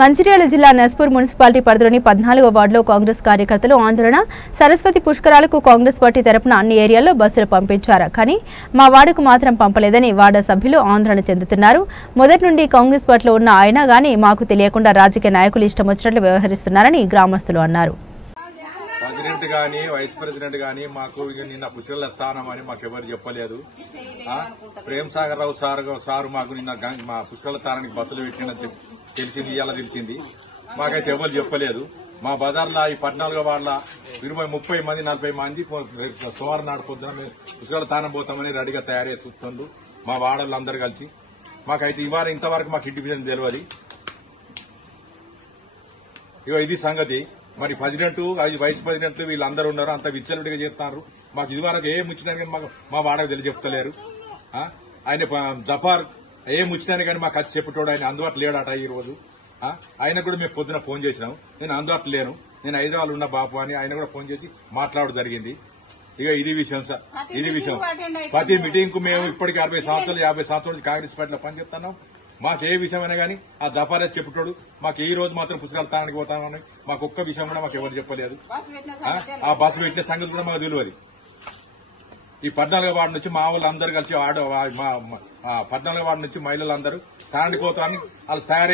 మంచిర్యాల జిల్లా నస్పూర్ మున్సిపాలిటీ పరిధిలోని 14వ వార్డులో కాంగ్రెస్ కార్యకర్తలు ఆందోళన. సరస్వతి పుష్కరాలకు కాంగ్రెస్ పార్టీ తరపున అన్ని ఏరియాల్లో బస్సులు పంపించారు, కానీ మా వార్డుకు మాత్రం పంపలేదని వార్డు సభ్యులు ఆందోళన చెందుతున్నారు. మొదటి నుండి కాంగ్రెస్ పార్టీలో ఉన్న అయినా గానీ మాకు తెలియకుండా రాజకీయ నాయకులు ఇష్టం వచ్చినట్లు వ్యవహరిస్తున్నారని గ్రామస్తులు అన్నారు. ప్రెసిడెంట్ గాని వైస్ ప్రెసిడెంట్ గాని మాకు నిన్న పుష్కరాల స్థానం అని మాకు ఎవరు చెప్పలేదు. ప్రేమ్ సాగర్ రావు సార్ మాకు నిన్న మా పుష్కరాల స్థానానికి బస్సులు పెట్టినట్టు తెలిసింది, ఇలా తెలిసింది. మాకైతే ఎవరు చెప్పలేదు. మా బజార్లో ఈ 14వ వార్డుల 30 మంది 40 మంది సోమవారం నాడు పొద్దున మేము పుష్కరాల స్థానం పోతామని రెడీగా తయారు చేసి చూస్తుండ్రు మా వార్డులు అందరూ కలిసి. మాకైతే ఇవాళ ఇంతవరకు మాకు ఇంటికి తెలియదు. ఇగో ఇది సంగతి. మరి ప్రెసిడెంట్ వైస్ ప్రెసిడెంట్లు వీళ్ళందరూ ఉన్నారు, అంత విచ్చలుడిగా చేస్తున్నారు. మాకు ఇదివరకు ఏం వచ్చినా కానీ మా వాడకు తెలియజెప్తలేరు. ఆయన జఫార్ ఏం వచ్చినా కానీ మాకు ఖర్చు చెప్పేటోడు ఆయన అందుబాటులో లేడట. ఈ రోజు ఆయన కూడా మేము పొద్దున ఫోన్ చేసినాం. నేను అందుబాటులో లేను, నేను హైదరాబాద్ ఉన్న బాపు అని ఆయన కూడా ఫోన్ చేసి మాట్లాడడం జరిగింది. ఇక ఇది విషయం సార్, ఇది విషయం. ప్రతి మీటింగ్ కు మేము ఇప్పటికీ 60 సంవత్సరాలు 50 సంవత్సరాలు కాంగ్రెస్ పార్టీలో పనిచేస్తున్నాం. మాకు ఏ విషయమైనా కానీ ఆ జఫారే చెప్పుటోడు. మాకు ఈ రోజు మాత్రం పుస్తకాల స్థానానికి పోతామని మాకు ఒక్క విషయం కూడా మాకు ఎవరు చెప్పలేదు. ఆ బస్సు పెట్టిన సంగతి కూడా మాకు తెలియదు. ఈ 14వ వార్డు నుంచి మా వాళ్ళు అందరూ కలిసి 14వ వార్డు నుంచి మహిళలందరూ స్థానానికి పోతామని వాళ్ళు తయారు